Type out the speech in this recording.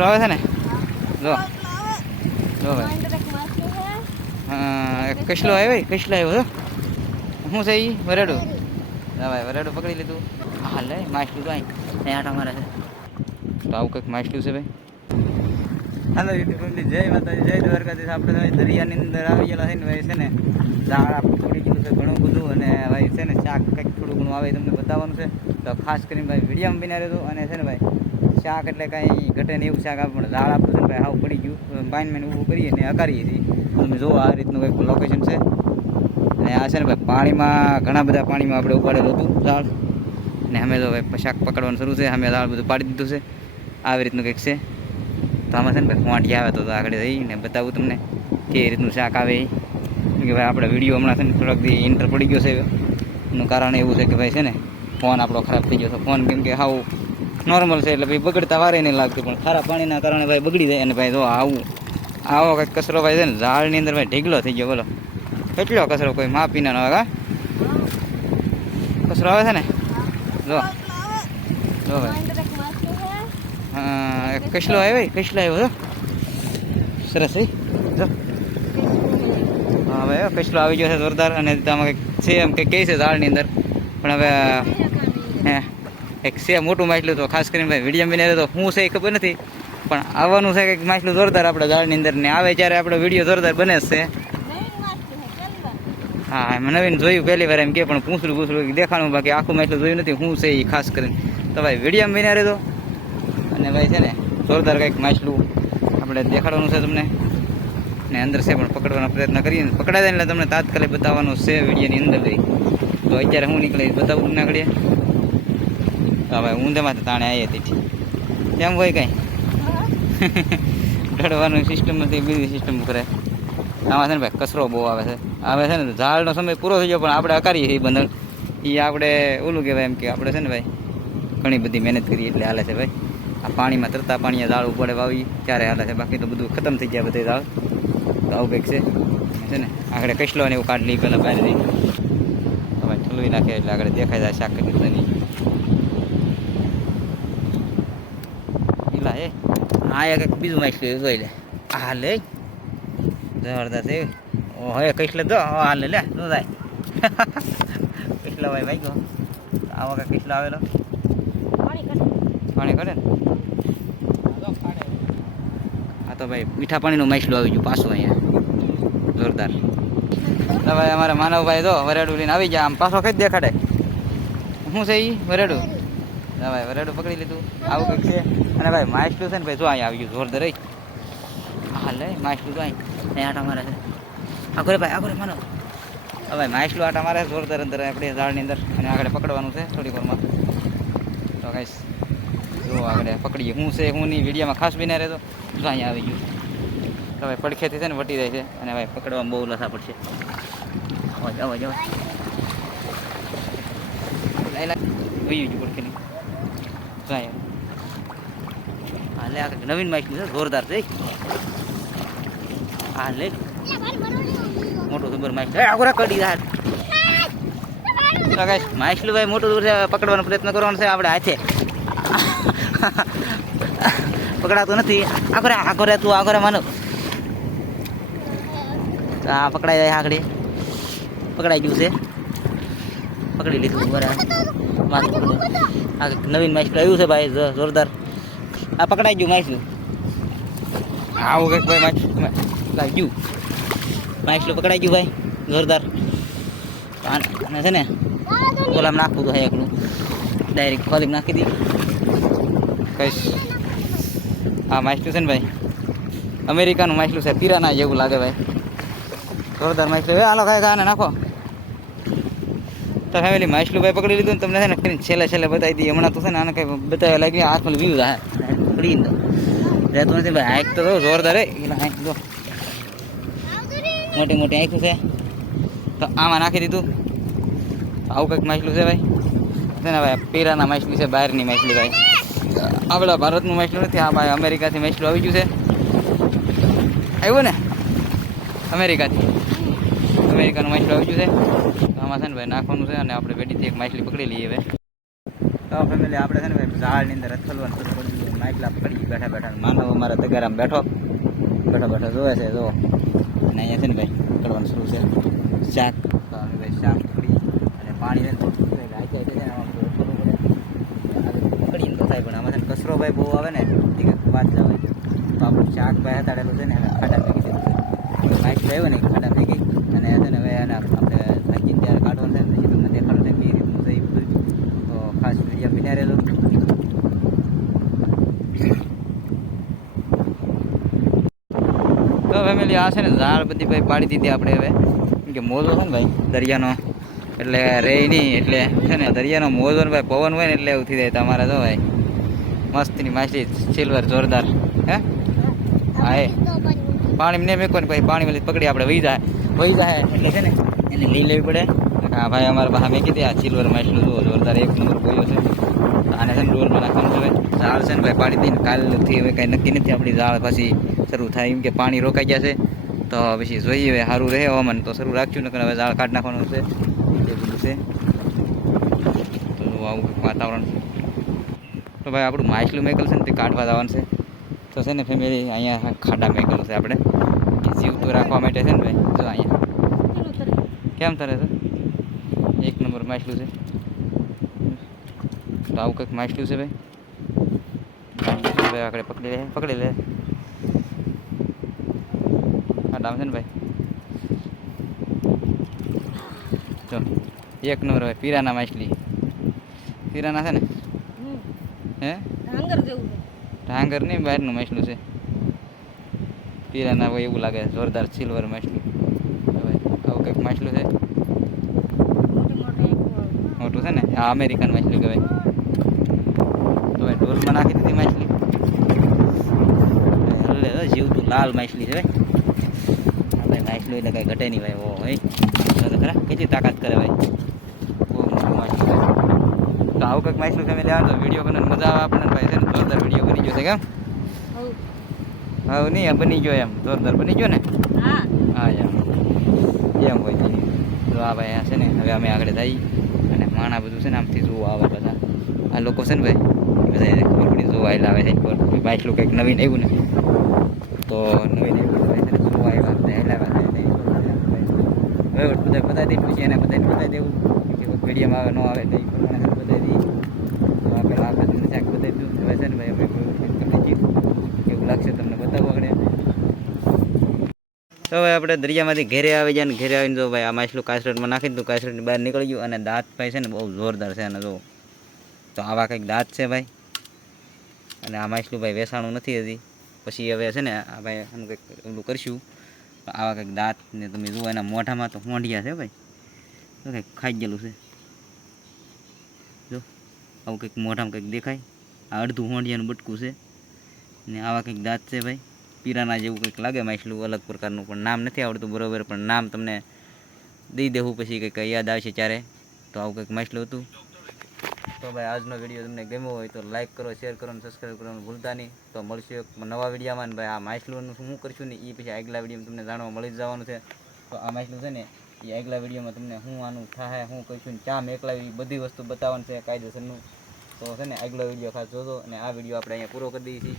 કચરો આવે છે ને જો જો ભાઈ કચલો આવ્યો કચલો આવ્યો શું છે એ વરેડું હા ભાઈ વરેડું પકડી લીધું હા લે માછલું તો અહીં આટા મારે છે તો આવું કંઈક માછલું છે ભાઈ. હાલો યુટ્યુબ ફેમિલી, જય માતાજી, જય દ્વારકાધીશ. આપણે દરિયાની અંદર આવી ગયેલા છે ને ભાઈ, છે ને ઝાડ પકડી ગયેલું છે ઘણું બધું, અને ભાઈ છે ને શાક કંઈક થોડું ઘણું આવે તમને બતાવવાનું છે. તો ખાસ કરીને ભાઈ વિડીયોમાં બિના રહેતું, અને છે ને ભાઈ શાક એટલે કાંઈ ઘટે ને એવું શાક આવે, પણ ઝાડ આપણું છે ને ભાઈ હાવ પડી ગયું, બાઈન ઊભું કરીએ ને અકારીએ છીએ. તમે જુઓ આ રીતનું કંઈક લોકેશન છે. અને આ છે ને ભાઈ પાણીમાં, ઘણા બધા પાણીમાં આપણે ઉપાડેલું હતું ઝાડ, ને અમે તો ભાઈ શાક પકડવાનું શરૂ છે. અમે ઝાડ બધું પાડી દીધું છે. આવી રીતનું કંઈક છે. તો આમાં છે ને ભાઈ પોંટી આવે તો આગળ જઈને બતાવું તમને કે રીતનું શાક આવે એ. કે ભાઈ આપણે વિડીયો હમણાં છે ને થોડોક દી ઇન્ટર પડી ગયો છે. એનું કારણ એવું છે કે ભાઈ છે ને ફોન આપણો ખરાબ થઈ ગયો છે. ફોન કેમ કે હાવ નોર્મલ છે એટલે ભાઈ બગડતા વારે નહીં લાગતું, પણ ખારા પાણીના કારણે ભાઈ બગડી જાય. અને ભાઈ જો આવો કંઈક કચરો ભાઈ છે ને ઝાડની અંદર ભાઈ ઢીગલો થઈ ગયો. બોલો કેટલો કચરો, કોઈ માપી ના આવે. કચરો આવે છે ને જો જો ભાઈ કચલો આવ્યો કચલો આવ્યો સરસ ભાઈ જો હા ભાઈ કચલો આવી ગયો છે જોરદાર. અને આમાં કંઈક છે એમ કંઈક કહે છે ઝાડની અંદર, પણ હવે હે એક છે મોટું માછલું. તો ખાસ કરીને ભાઈ વિડીયો બની તો શું છે એ ખબર નથી, પણ આવવાનું છે કંઈક માછલું જોરદાર આપણે ઝાડની અંદર, ને આવે ત્યારે આપણો વિડીયો જોરદાર બને જ છે. હા એમ નવીન જોયું પહેલી વાર એમ કે, પણ પૂછડું દેખાણું, બાકી આખું માછલું જોયું નથી શું છે એ ખાસ કરીને. તો ભાઈ વિડીયો બની રહેતો, અને ભાઈ છે ને જોરદાર કંઈક માછલું આપણે દેખાડવાનું છે તમને, ને અંદર છે પણ પકડવાનો પ્રયત્ન કરીએ ને પકડાય જાય એટલે તમને તાત્કાલિક બતાવવાનું છે વિડીયોની અંદર. ગઈ તો અત્યારે હું નીકળી બતાવું ના કરીએ. હા ભાઈ ઊંધેમાં તો તાણે આવી હતી કેમ હોય કાંઈ ઢળવાનું સિસ્ટમ નથી, બીજી સિસ્ટમ કરે. આમાં છે ને ભાઈ કચરો બહુ આવે છે. આવે છે ને ઝાડનો સમય પૂરો થઈ ગયો, પણ આપણે અકારીએ છીએ બંધન. એ આપણે ઓલું કહેવાય એમ કે આપણે છે ને ભાઈ ઘણી બધી મહેનત કરીએ એટલે હાલે છે ભાઈ. આ પાણીમાં તરતા પાણીએ ઝાડ ઉપાડે વાવી ત્યારે હાલે છે, બાકી તો બધું ખતમ થઈ ગયા બધા ઝાડ. તો આવું કંઈક છે ને આગળ કચલો ને એવું કાઢી લઈ પહેલાં બહાર જઈ હવે ઠલવી નાખે એટલે આગળ દેખાય જાય શાક કેટલા નહીં. એ હા એ કંઈક બીજું માછલું જોઈ લે. હા લે જબરદસ્ત એ હવે કચલે દો હાલે લે શું થાય કચલો ભાઈ ભાઈ ગયો આવો કે કચલો આવેલો પાણી કાઢે ને. હા તો ભાઈ મીઠા પાણીનું માછલું આવી ગયું પાછું અહીંયા જોરદાર. તો ભાઈ અમારા માનવભાઈ તો વરેડું લઈને આવી ગયા, આમ પાછો કઈ દેખાડે શું છે એ વરેડું. હા ભાઈ વરેડું પકડી લીધું, આવું કંઈક છે. અને ભાઈ માછલું છે ને ભાઈ જો અહીંયા આવી ગયું જોરદાર. હા લે માછલું તો અહીં આટા મારે છે. આગળ ભાઈ આગળ માનો હવે માછલું આટા મારે જોરદાર અંદર આપણે ઝાડની અંદર, અને આગળ પકડવાનું છે થોડીક વારમાં. તો ગાઈસ જો આગળ પકડીએ શું છે હું નહીં વિડીયોમાં ખાસ બિના રહેતો. જો અહીંયા આવી ગયું તો ભાઈ પડખેથી છે ને વટી જાય છે, અને ભાઈ પકડવામાં બહુ લસા પડશે. અવાજ વયું ગયું પડખેની જો અહીંયા. હા લે આ નવીન માછલું છે જોરદાર છે. હા લે મોટું સુબર માછલું આગળ કડી જાય. માછલું ભાઈ મોટું દૂર છે, પકડવાનો પ્રયત્ન કરવાનો છે આપણે હાથે. પકડાતું નથી. આગળ તું આગળ માનો હા પકડાઈ જાય. આગળ પકડાઈ ગયું છે, પકડી લીધું. આ નવીન માછલું આવ્યું છે ભાઈ જોરદાર. આ પકડાઈ ગયું માછલું. આવું કંઈક ભાઈ માછલું ગયું માછલું પકડાઈ ગયું ભાઈ જોરદાર. અને છે ને ઓલામાં નાખવું તો એકલું ડાયરેક્ટ ખોલીમાં નાખી દી કઈશ. હા માછલું છે ને ભાઈ અમેરિકાનું માછલું છે, પિરાના જેવું લાગે ભાઈ જોરદાર માછલું. હવે હાલો ખાય આને નાખો. તો ફેમિલી માછલું ભાઈ પકડી લીધું ને તમને છે ને છેલ્લે બતાવી દઈએ. હમણાં તો છે ને આને કંઈ બતાવ્યા લાગી હાથમાં વ્યૂ થાય પકડીને તો રહેતું નથી ભાઈ. આંખ તો જોરદાર હે એટલે આંખ તો મોટી મોટી આંખું છે. તો આમાં નાખી દીધું. આવું કંઈક માછલું છે ભાઈ છે ને ભાઈ પીરાના માછલું છે, બહારની માછલી ભાઈ. આપણા ભારતનું માછલું નથી. હા ભાઈ અમેરિકાથી માછલું આવી ગયું છે. આવ્યું ને અમેરિકાનું માછલું આવી ગયું છે. આમાં છે ને ભાઈ નાખવાનું છે, અને આપણે બેટીથી એક માછલી પકડી લઈએ હવે. તો ફેમિલી આપણે છે ને ભાઈ ઝાડની અંદર અથલવાનું શરૂ કરી દીધું. માછલા પકડી બેઠા બેઠા માનવ અમારા તગારામાં બેઠો જોવે છે જો. અને અહીંયા છે ને ભાઈ પકડવાનું શરૂ છે શાક. તો અમે ભાઈ શાક પકડી અને પાણી ને થોડું પકડીને તો થાય પણ આમાં છે ને કચરો ભાઈ બહુ આવે ને એ વાત જવાય. તો આપણું શાક ભાઈ હતાડેલું છે ને ખાડા ફેંકી દીધું છે. માછલા આવ્યો ને ખાડા ફેંકી અને છે ને હવે એને આપણે ભાજીને ત્યારે કાઢવાનું છે ને પછી તમને દેખાડું છે કઈ રીતનું છે એ બધું. તો ખાસ વિડીયો બન્યા રહેલો. તો ફેમિલી આ છે ને ઝાડ બધી ભાઈ પાડી દીધી આપણે હવે. કેમ કે મોજો છે ને ભાઈ દરિયાનો એટલે રે નહીં એટલે છે ને દરિયાનો મોજો ને ભાઈ પવન હોય ને એટલે એવું થઈ જાય તમારે તો ભાઈ મસ્તની માછલી સિલ્વર જોરદાર. હે હા એ પાણી ને મેકો ને પછી પાણી મેલી પકડી આપણે વહી જાય એટલે છે ને એને લઈ લેવી પડે. હા ભાઈ અમારે બહાર મેકી દે આ સિલ્વર માછલું જુઓ જોરદાર એક નંબર બોલ્યો છે. આને છે ને ડોલમાં નાખવાનું છે ઝાડ છે ને ભાઈ પાડી દઈને કાલથી હવે કાંઈ નક્કી નથી આપણી ઝાડ પછી શરૂ થાય. એમ કે પાણી રોકાઈ ગયા છે તો પછી જોઈએ હવે સારું રહે હવામાન તો શરૂ રાખશું ને હવે ઝાડ કાઢી નાખવાનું છે એ બધું છે. તો આવું વાતાવરણ. તો ભાઈ આપણું માછલું મેકલ છે ને તે કાઢવા જવાનું છે. તો છે ને ફેમિલી અહીંયા ખાડા મેકલ છે આપણે જીવતું રાખવા માટે છે ને ભાઈ જો અહીંયા કેમ તરે છે એક નંબર માછલું છે. તો આવું કંઈક માછલું છે ભાઈ. આગળ પકડી લે ખાડામાં છે ને ભાઈ જો એક નંબર ભાઈ પીરાના માછલી પીરાના છે ને હે ઢાંગર નહીં બહારનું માછલું છે પીરાના હોય એવું લાગે જોરદાર સિલ્વર માછલું. ભાઈ આવું કંઈક માછલું છે મોટું છે ને આ અમેરિકન માછલું કહેવાય. તો ભાઈ ઢોલમાં નાખી દીધી માછલી હલ્લે જીવતું લાલ માછલી છે ભાઈ માછલું એટલે કાંઈ ઘટે નહીં ભાઈ. ઓ ભાઈ તો ખરા કેટલી તાકાત કરે ભાઈ બહુ મોટું માછલું ભાઈ. તો આવું કંઈક માછલું ફેમિલી આવે તો વિડીયો બનાવવાની મજા આવે આપણને ભાઈ છે ને જોરદાર વિડીયો બની ગયો છે કેમ હા નહીં બની ગયો એમ જોરદાર બની ગયો ને હા એમ હોય તો આ ભાઈ આ છે ને હવે અમે આગળ જઈએ અને માણા બધું છે ને આમથી જોવા આવે બધા આ લોકો છે ને ભાઈ બધા ખબર પડી જોવા આવેલા આવે છે માછલું કંઈક નવીન આવ્યું ને તો નવીન આવ્યું છે ને જોવા આવ્યા બધા બધા બતાવી દઈ પછી એને બધાને બતાવી દેવું કે મીડિયમ આવે ન આવે તો એ પ્રમાણે બતાવી દઈએ. તો આપણે આ બધું શાક બતાવી દઉં હવે છે ને ભાઈ આપણે કેવું લાગશે તમને બતાવવું આગળ. તો ભાઈ આપણે દરિયામાંથી ઘેરે આવી જાય ને ઘેરે આવીને જો ભાઈ આ માછલું કાસરટમાં નાખી દીધું કાસરટની બહાર નીકળી ગયું અને દાંત ભાઈ છે ને બહુ જોરદાર છે અને જો તો આવા કંઈક દાંત છે ભાઈ. અને આ માછલું ભાઈ વેસાણું નથી હજી પછી હવે છે ને આ ભાઈ આનું કંઈક ઓલું કરશું. આવા કંઈક દાંત ને તમે જુઓ એના મોઢામાં તો હોંઢિયા છે ભાઈ તો કંઈક ખાઈ ગયેલું છે જો આવું કંઈક મોઢામાં કંઈક દેખાય આ અડધું હોંઢિયાનું બટકું છે ને આવા કંઈક દાંત છે ભાઈ. પીરાના જેવું કંઈક લાગે માછલું અલગ પ્રકારનું પણ નામ નથી આવડતું બરાબર પણ નામ તમને દઈ દેવું પછી કંઈક યાદ આવશે ત્યારે. તો આવું કંઈક માછલું હતું. તો ભાઈ આજનો વિડીયો તમને ગમ્યો હોય તો લાઈક કરો શેર કરો અને સબસ્ક્રાઈબ કરવાનું ભૂલતા નહીં. તો મળશું એક નવા વિડીયોમાં ભાઈ આ માછલુંનું શું કરશું ને એ પછી આગલા વિડીયોમાં તમને જાણવા મળી જવાનું છે. તો આ માછલું છે ને એ આગલા વિડીયોમાં તમને હું આનું થાય હું કહીશું ને ક્યાં મેકલાવી બધી વસ્તુ બતાવવાનું છે કાયદેસરનું. તો છે ને આગલો વિડીયો ખાસ જોજો અને આ વિડીયો આપણે અહીંયા પૂરો કરી દઈએ છીએ.